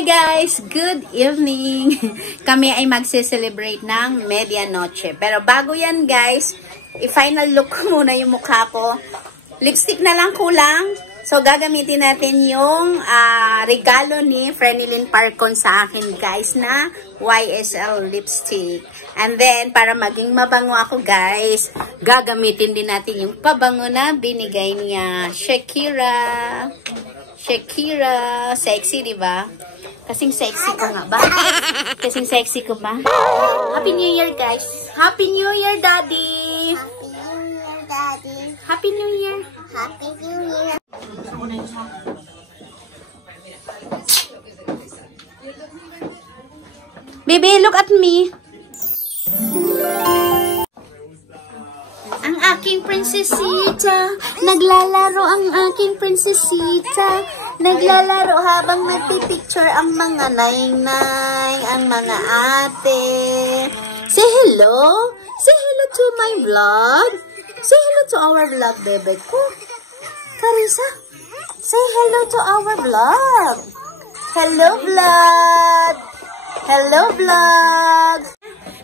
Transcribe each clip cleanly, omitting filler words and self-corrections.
Hi guys! Good evening! Kami ay magse-celebrate ng medianoche. Pero bago yan guys, i-final look ko muna yung mukha ko. Lipstick na lang kulang. So gagamitin natin yung regalo ni Frenilyn Parcon sa akin guys na YSL lipstick. And then, para maging mabango ako guys, gagamitin din natin yung pabango na binigay niya. Shakira. Sexy, di ba? Kasing sexy ko nga ba? Kasing sexy ko ba? Happy New Year, guys! Happy New Year, Daddy! Happy New Year, Daddy! Happy New Year! Happy New Year! Baby, look at me! Ang aking prinsesita, naglalaro ang aking prinsesita, naglalaro habang nagpipicture ang mga nainay, ang mga ate. Say hello! Say hello to my vlog! Say hello to our vlog, bebe ko. Carissa, say hello to our vlog! Hello, vlog! Hello, vlog!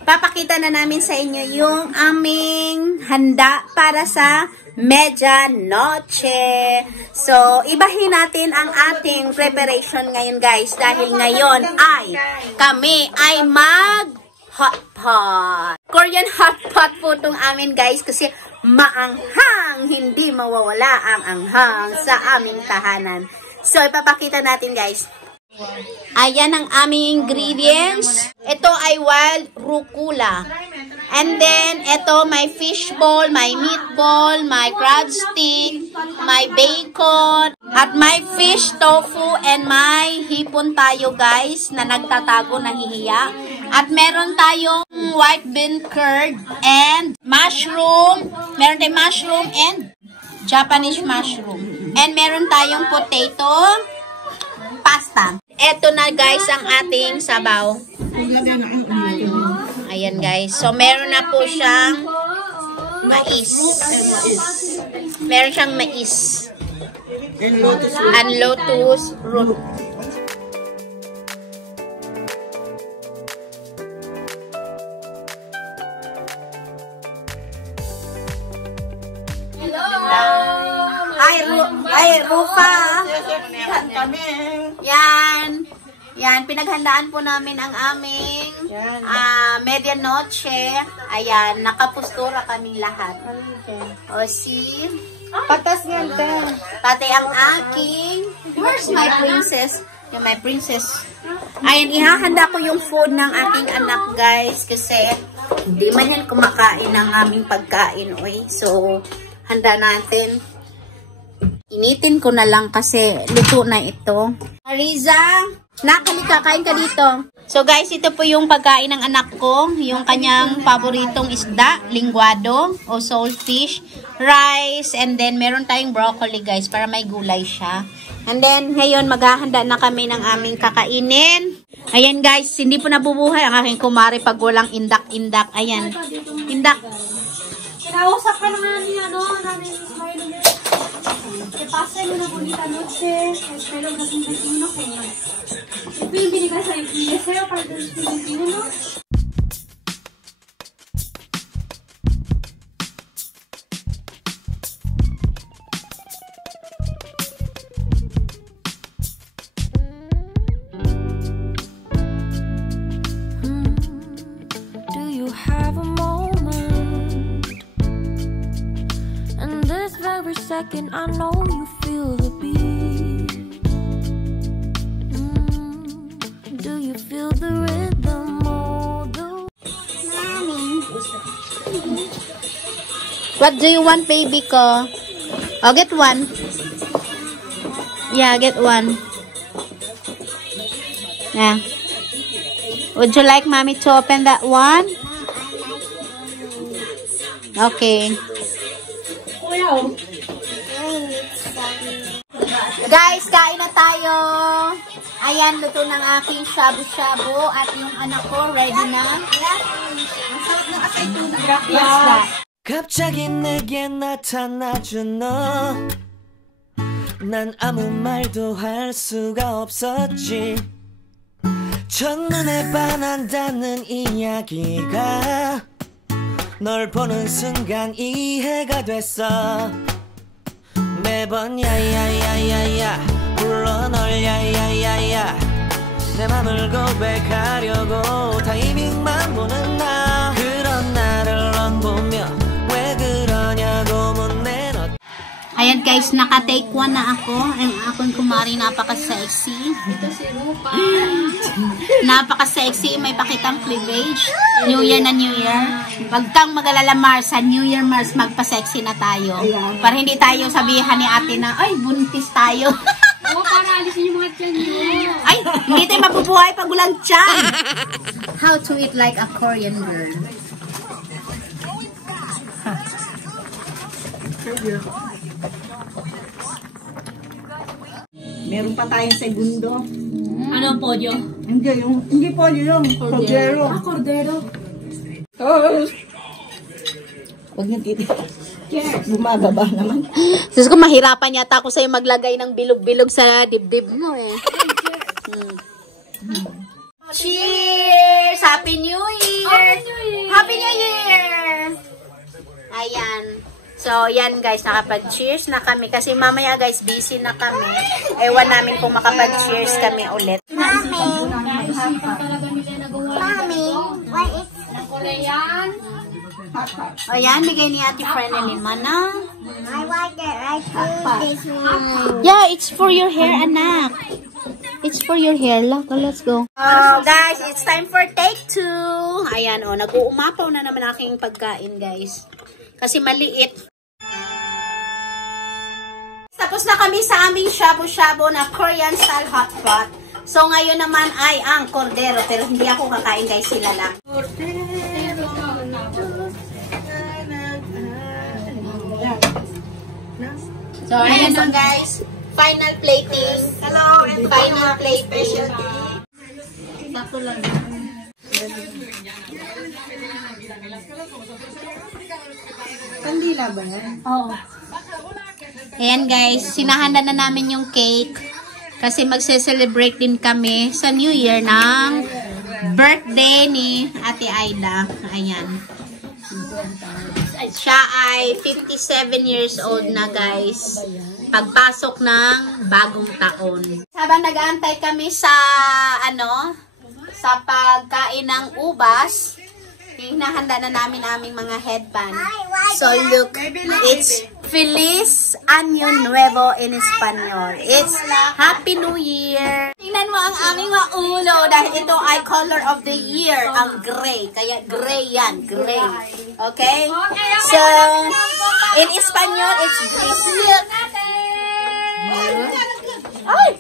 Papakita na namin sa inyo yung aming handa para sa medianoche. So, ibahin natin ang ating preparation ngayon guys. Dahil ngayon ay kami ay mag hot pot. Korean hot pot po itong amin guys. Kasi maanghang. Hindi mawawala ang anghang sa aming tahanan. So, ipapakita natin guys. Ayan ang aming ingredients. Ito ay wild rucola. And then, ito may fishball, may meatball, may crab stick, may bacon, at may fish tofu, and may hipon tayo guys na nagtatago, nahihiya. At meron tayong white bean curd and mushroom. Meron tayong mushroom and Japanese mushroom. And meron tayong potato pasta. Eto na guys ang ating sabaw. Ayan guys. So meron na po siyang mais. Meron siyang mais. And lotus root. Ay, Rufa. Yan, pinaghandaan po namin ang aming medianoche. Ayan, nakapustura kaming lahat. O, see? Patas nga ito. Pati ang aking, where's my princess? Yung my princess. Ayan, ihahanda ko yung food ng aking anak, guys. Kasi, hindi man yan kumakain ng aming pagkain, oy. So, handa natin. Initin ko na lang kasi luto na ito. Ariza, nakalika, kain ka dito. So guys, ito po yung pagkain ng anak ko. Yung kanyang paboritong isda, linguado o saltfish, rice, and then meron tayong broccoli guys para may gulay siya. And then ngayon maghahanda na kami ng aming kakainin. Ayan guys, hindi po nabubuhay ang aking kumari pag walang indak-indak. Ayan, indak. Kinausap ka naman niya, namin que pasen una bonita noche, espero que 2021 genial. Bienvenidos a mi deseo para el 2021. Do you have a moment? And this very second, I know you feel the beat. Do you feel the rhythm? What do you want, baby ko? Oh, get one. Yeah, get one. Yeah. Would you like mommy to open that one? Okay. Guys, kain na tayo. Ayan, luto ng aking shabu-shabu at yung anak ko ready na. Ang sarap na kasi ito. Yes, 갑자기 내게 나타나준 너 난 아무 말도 할 수가 없었지 첫눈에 반한다는 이야기가 널 보는 순간 이해가 됐어. 매번 야야야야야 불러 널 야야야야 내 맘을 고백하려고 타이밍만 보는 나. 그런 나를 넌 보며 왜 그러냐고 묻네 너. Ayan guys, naka-take 1 na ako. Ang akong kumari, napaka-sexy. Ito si Rupa. Napaka-sexy, may pakitang cleavage. New Year na New Year. Wag kang mag-alala Mars, sa New Year Mars, magpa-sexy na tayo. Para hindi tayo sabihan ni ate na, ay, buntis tayo. Oo, para alisin yung mga tiyan nyo. Ay, hindi tayo mabubuhay pag walang tiyan. How to eat like a Korean girl. Meron pa tayong segundo. Ano po, Jo? Hindi po yung cordero. Cordero. Huwag niyo titi. Bumababa naman. Diyos ko, mahirapan yata ako sa'yo maglagay ng bilog-bilog sa dibdib mo eh. Cheers! Happy New Year! Happy New Year! Ayan. So, yan guys, nakapag-cheers na kami. Kasi mamaya guys, busy na kami. Ewan namin kung makapag-cheers kami ulit. Mommy, what is Ng Korean. Ayan, bigay ni Ate Frenelyn mana. I like it? I choose this one. Yeah, it's for your hair, anak. It's for your hair. Let's go. Oh, guys, it's time for take 2. Ayan, oh, nag-uumapaw na naman aking pagkain, guys. Kasi maliit. Tapos na kami sa aming shabu-shabu na Korean style hot pot. So, ngayon naman ay ang cordero. Pero hindi ako kakain, guys, sila lang. So, ayan na, guys. Final plating. Hello, and final plating. Sakto lang. Kandila ba yan? Oo. Ayan guys, sinahanda na namin yung cake. Kasi magse-celebrate din kami sa New Year ng birthday ni Ate Aida. Ayan. Siya ay 57 years old na guys. Pagpasok ng bagong taon. Habang nag-aantay kami sa sa pagkain ng ubas, hinahanda na namin aming mga headband. So look, it's Feliz Año Nuevo in Espanol. It's Happy New Year. Tingnan mo ang aming mga ulo dahil ito ay color of the year, ang gray. Kaya gray yan, gray. Okay? So, in Espanol, it's gray. Ay!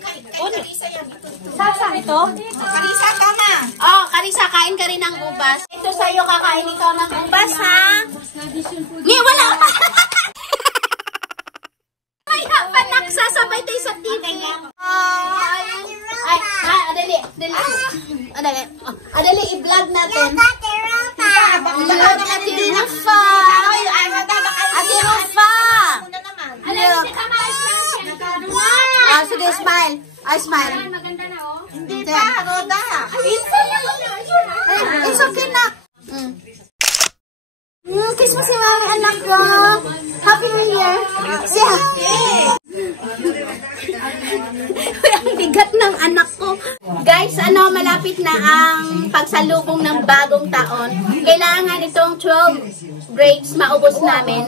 Sasa ito? Karisa, tama. Oh, Karisa, kain ka rin ng ubas. Ito sa'yo, kakain ikaw ng ubas, ha? Ni, wala pa! May hapan, nagsasabay tayo sa TV. Ay, adali. Adali, i-vlog natin. I-vlog natin Rufa. Ate Rufa. Sige, smile. Ay, smile. Maganda na, oh. Hindi pa, Roda. It's okay na. Kiss mo si mami, anak ko. Happy New Year. Siya. Ang bigat ng anak ko. Guys, malapit na ang pagsalubong ng bagong taon. Kailangan itong 12 grapes maubos namin.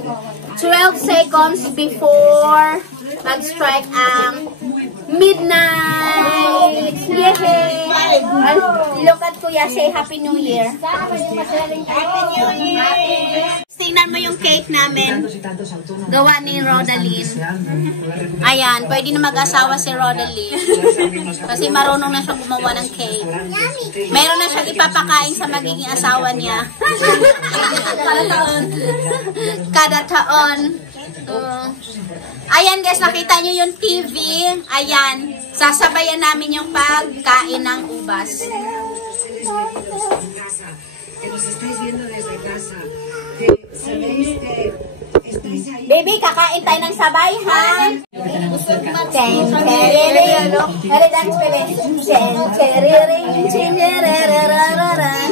12 seconds before mag-strike ang midnight. Yay! Look at Kuya, say Happy New Year. Happy New Year! Tingnan mo yung cake namin. Gawa ni Rodaline. Ayan, pwede na mag-asawa si Rodaline. Kasi marunong na siya gumawa ng cake. Meron na siyang ipapakain sa magiging asawa niya. Kada taon. Ayan guys, nakita nyo yung TV. Ayan, sasabayan namin yung pagkain ng ubas. Baby, kakain tayo ng sabay, ha? Chen, cheririring. Dali, dance pala. Chen, cheririring. Chen, cherararararan.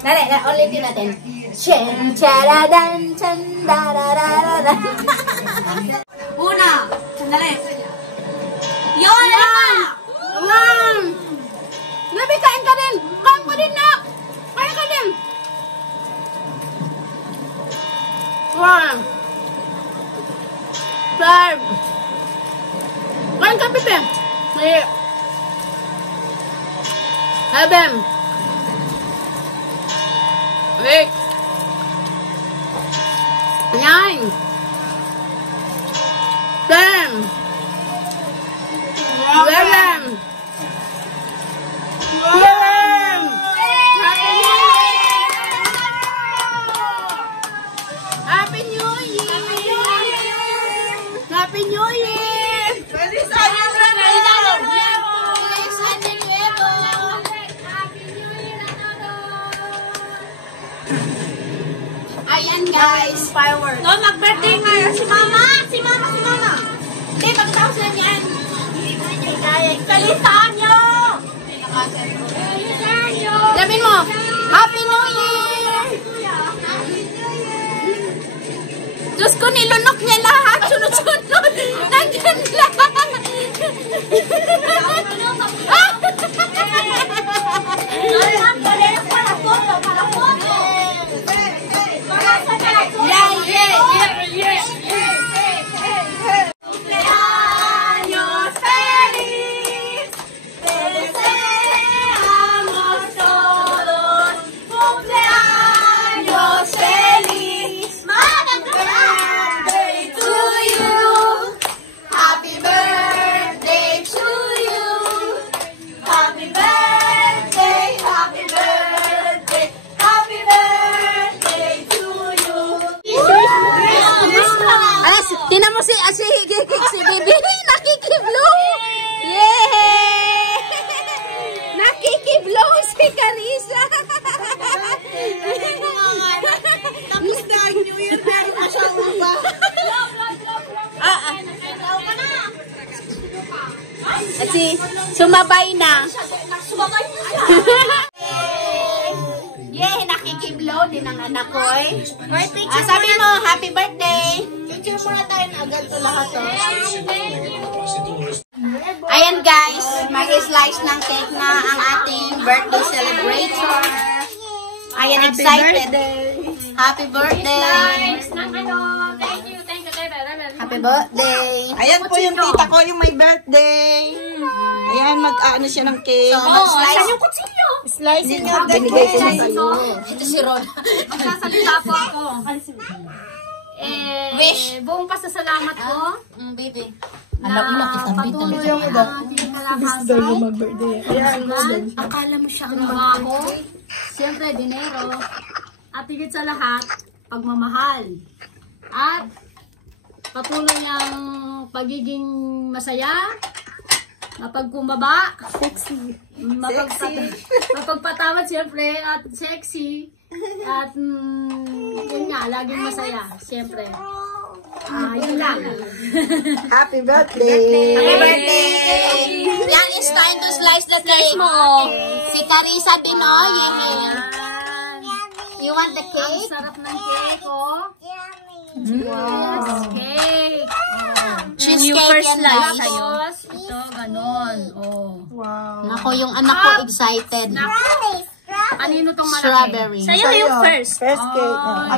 Dali, ulitin natin. Chen, charadan, chen, dararararan. Una. Dali. Yun lang! Grabe, kain ka din! Kain ka din na! Kain ka din! One. Five. Kain ka, Pepe! 3. 7. 8. 9. 10. 11. 12. Happy New Year! Happy New Year! Feliz Año Nuevo! Feliz Año Nuevo! Ayan guys, fireworks. No, mag-birthday nga si Mama! Si Mama! Hindi, pagkatapos na yan. Feliz Año! Feliz Año! Sabihin mo, Happy New Year! Diyos ko, nilunok niya lahat. Sunod-sunod. Nandiyan lahat. Cumpleaños feliz, te deseamos todos. Cumpleaños feliz, birthday to you. Happy birthday to you. Happy birthday, happy birthday, happy birthday to you. Tingnan mo si Bibi, nakikiblow! Yay! Nakikiblow si Carissa! Tapos na ang New Year na rin asawa ba? At si sumabay na. Yay! Nakikiblow din ang anak ko eh. Sabi mo, happy birthday! Picture muna tayo na agad sa lahat. Ayan guys, mag-slice ng cake na ang ating birthday celebrator. Ayan, excited. Happy birthday! Happy birthday! Ayan po yung tita ko, yung may birthday. Ayan, mag-ano siya ng cake. So, mag-slice. Slicing of the cake. Ito si Ron. Magsasalita po ako. Wish. Buong pasasalamat ko Baby. na patuloy ang ating kalakasan. Akala mo siya ang Trabaho, siyempre dinero, at higit sa lahat, pagmamahal. At patuloy ang pagiging masaya, mapagkumbaba, mapagpatawad siyempre, at sexy, at yun nga, laging masaya, siyempre. Yun lang. Happy birthday! Happy birthday! Yan, it's time to slice the cake mo. Si Carissa Binoy. You want the Ang cake? sarap ng cake, oh. Wow. Cake. Cheesecake yan, guys. Tapos, ito, ganon. Oh. Wow. Nako, yung anak ko excited. Kanino tong malaki? Strawberry. Sa'yo. First cake.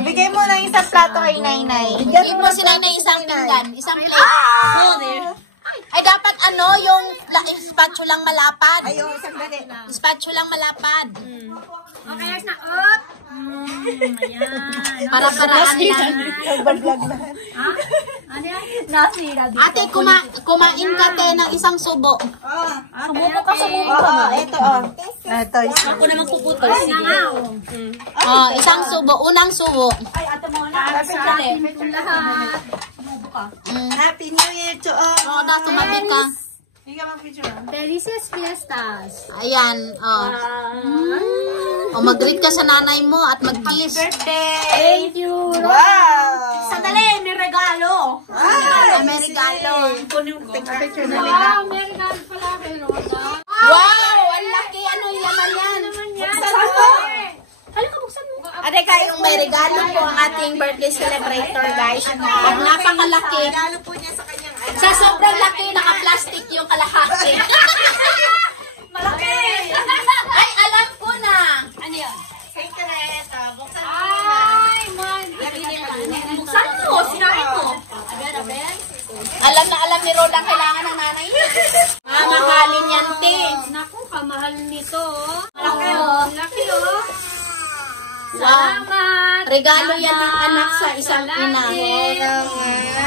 Bigay mo ng isang plato kay Nainay. Bigyan mo sila na isang pinggan, isang plate. Ay, dapat yung spatula lang malapad. Ayaw, isang dali. Spatula lang malapad. Okay, ayos na. Up. Ayan. Para-paraan lang. Nagbablog lahat. Ha? Ano yan? Nasira dito. Ate, kumain ka ng isang subo. Sumubo ka, sumubo. Oo, ito. Ito. Ako naman puputol. Sige. Isang subo. Unang subo. Para sa atin po lahat. Happy New Year to all. Oo, tumabi ka. Hindi ka mag-picture. Felices Fiestas. Ayan, mag-greet ka sa nanay mo at mag-kiss. Birthday! Thank you. Wow! Sandali, regalo. May regalo. Picture na Wow, may regalo pala kay Roda. Wow! Ang laki! Ano yung laman yan? Buksan mo. Halika, buksan mo. Ate, kayong may regalo po ang ating birthday celebrator, guys. At napakalaki. regalo po niya sa kanyang anak. Sa sobrang laki, naka-plastic yung kalahati. Malaki. Ay, alam ko na. Ano yun? Secret. Buksan mo. Ay, man. Buksan mo. Sinain mo. Alam na alam ni Roda ang kailangan ng nanay niya. Mamahalin yan, te. Naku, kamahal nito. Malaki, oh. Laki, oh. Salamat. Regalo yan ng anak sa isang ina.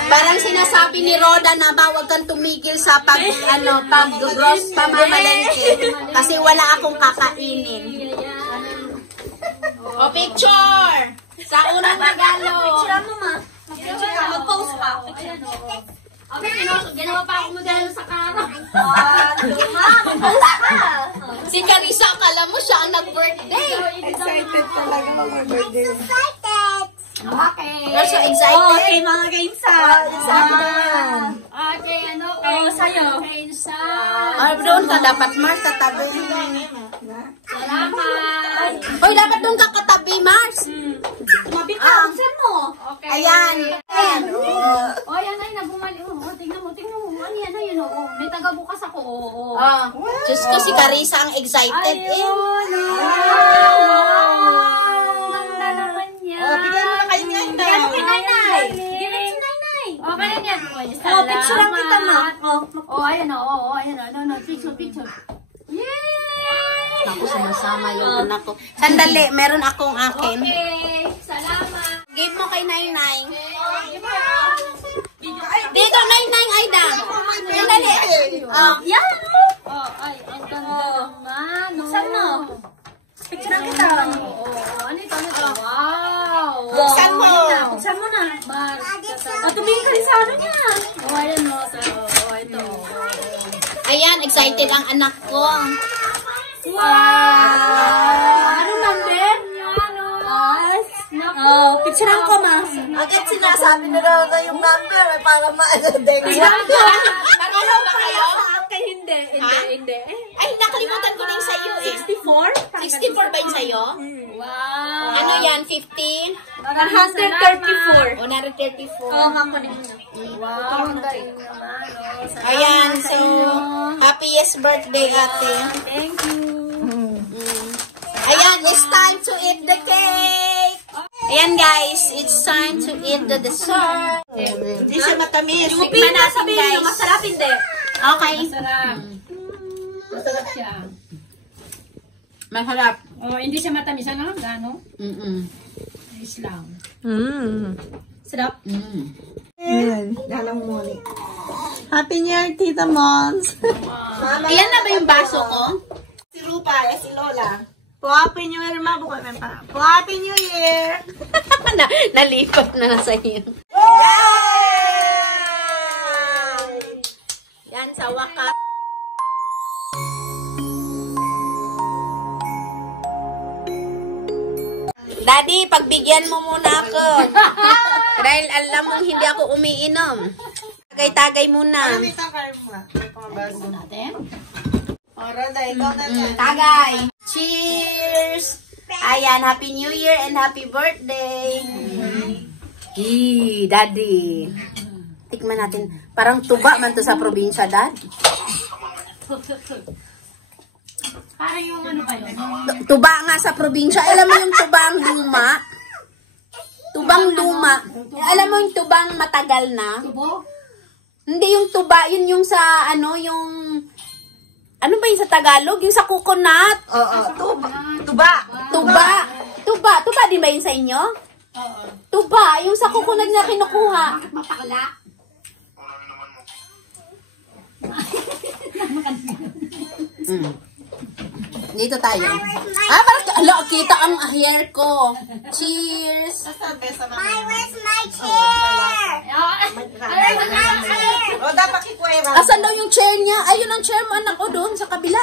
Parang sinasabi ni Roda na bawag kang tumigil sa pag-gross pamamalengke kasi wala akong kakainin. O, picture! Sa unang regalo. Picture mo, ma. Mag-post ka. Ayan, oh. Okay, ginawa pa ako modelo sa kara. Si Carissa, akala mo siya ang nag-birthday. Excited talaga mag-birthday. Okay. You're so excited. Okay, mga games ha. Okay, ano? Sa'yo. Okay, Doon ka dapat, Mars, sa tabi. Salamat. Hoy, dapat doon ka katabi, Mars. Buksan mo. Okay. Ayan. Ayan. Oh, yan ay, nabumali. Oh, tingnan mo. Ano yan, ayun, oh. May tagabukas ako, oh. Diyos ko, si Carissa ang excited eh. Ayun, ganda naman yan. Bigyan mo na kayo niyan. Bigyan mo kay Nanay. Bigyan mo si Nanay. Okay na yan. picture lang kita, ma. Ayan, ayan, no, picture. Yay! Naku, sumasama yung anak ko. Sandali, meron akong akin. Okay, salamat. Give mo kay Nainay. Okay. Dito, Nainay, Aida. Sandali. Yan. Oh, ay, ang ganda naman. Buksan mo. Picture lang kita. Ano ito? Wow. Buksan mo. Buksan mo na. Tumingin ka rin sa ano niya. Oh, ayan mo. Ito. Ayan, excited ang anak ko. Wow. Anong number? Picture ko, ma. Agad sinasabi na lang yung number para ma-adodeng. Nagano ba kayo? Hindi. Ay, nakalimutan ko na yung sa'yo eh. 64? 64 ba yung sa'yo? Wow. Ano yan, 50? 134. 134. Wow, ang galing naman. Ayan, so, happiest birthday, ate. Thank you. Ayan, it's time to eat the cake. Ayan, guys, it's time to eat the dessert. Hindi siya matamis. Tikman natin, guys. Masarap hindi. Okay. Masarap siya. Masarap. Oh, hindi siya matamis. Ano? Gano? Is lang. Sarap. Ayan, dalang muli. Happy New Year, Tita Mons. Ayan na ba yung baso ko? Si Rupa, si Lola. Happy New Year, ma. Bukay mo pa. Happy New Year! Nalipat na sa iyo. Yan, sa wakas. Daddy, pagbigyan mo muna ako. Dahil alam mong hindi ako umiinom. Tagay-tagay muna. Wait, ang karma. Pamabago natin. O, Roda, ikaw na yan. Tagay! Cheers! Ayan, Happy New Year and Happy Birthday! Daddy! Tikman natin. Parang tuba man to sa probinsya, Dad. Parang yung ano kayo? Tuba nga sa probinsya. Alam mo yung tubang luma? Tubang luma. Alam mo yung tubang matagal na? Tubo? Hindi yung tuba. Yun yung sa ano, yung... Ano ba yung sa Tagalog? Yung sa coconut? Oo, tuba. Tuba. Tuba din ba yun sa inyo? Oo. Tuba. Yung sa coconut na kinukuha. Mapakala? Dito tayo. Parang kita ang hair ko. Cheers. Where's my chair? Roda, pakikwera. Asan daw yung chair niya? Ayun ang chair mo, anak ko, doon sa kabila.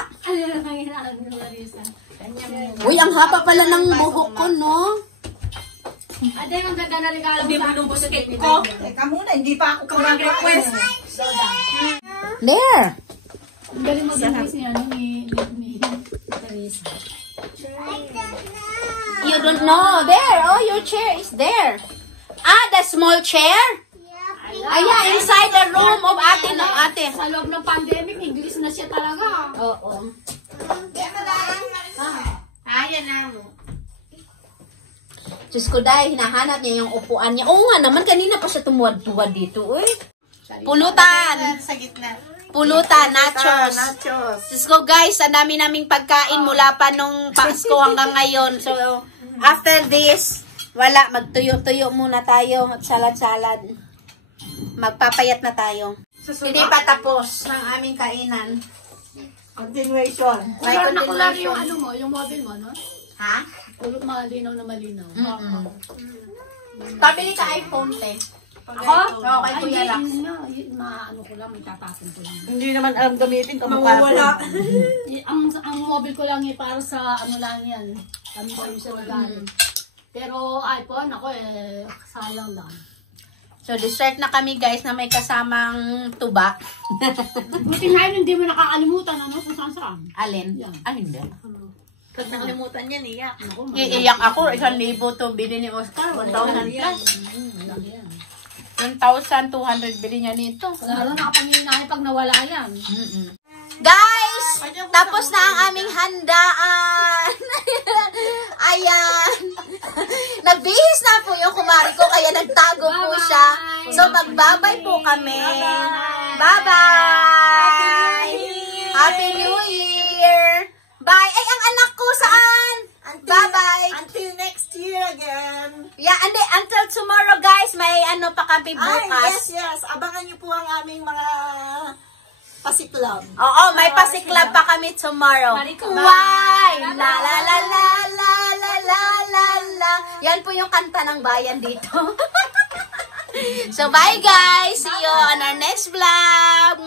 Uy, ang haba pala ng buhok ko, no? Ate, ang ganda na regalo mo sa akin. Busket ko. Teka muna, hindi pa ako request. There. Ang galing mag-request ni Teresa. You don't know. There. Oh, your chair is there. Ah, the small chair? Ayan, inside the room of ate. Sa loob ng pandemic, English na siya talaga. Oo. Ayan na mo. Diyos ko dahil hinahanap niya yung upuan niya. Oo nga naman, kanina pa siya tumuwad-tuwad dito. Uy. Pulutan. Sa gitna. Pulutan, nachos. Nachos. Diyos ko guys, ang dami naming pagkain mula pa nung Pasko hanggang ngayon. So, after this, wala, magtuyo-tuyo muna tayo at salad-salad. Magpapayat na tayo. Hindi pa tapos ng aming kainan. Continuation. May Nakulari continuation. yung ano mo, yung mobile mo, no? Ha? Ulot malinaw na malinaw. Pabili ka iPhone, te. Ako? Oo, kay Kuya Lax. Maano ko lang, may tatapon ko lang. Hindi naman alam gamitin. Mawawala. Ang mobile ko lang para sa ano lang yan. Kami ko yung sa nagaling. Pero iPhone, ako sayang lang. So, dessert na kami guys na may kasamang tuba. Buti nga yun, hindi mo nakakalimutan, ano? Kung saan. Alin? Yan. Ah, hindi. Pag nakalimutan yan, iyak. Iiyak ako. 1,000 to bili ni Oscar. 1,000 plus. 1,200 bili niya nito. Lalo nakapanginahin pag nawala yan. Guys! Tapos na ang aming handaan. Ayan. Nagbihis na po yung kumari ko kaya nagtago po siya. So magbabay po kami. Bye-bye! Happy New Year! Bye! Ay, ang anak ko saan? Bye-bye! Until next year again. Yeah, until tomorrow guys, may ano pa kami Ay, bukas. yes. Abangan niyo po ang aming mga pasiklab. Oo, may pasiklab pa kami tomorrow. Why? La la la la la la la la la. Yan po yung kanta ng bayan dito. So bye guys. See you on our next vlog.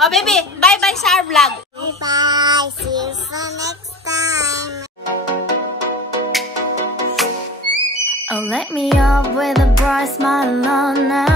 Oh baby, bye bye sa our vlog. Bye. See you next time. Oh, let me up with a bright smile on now.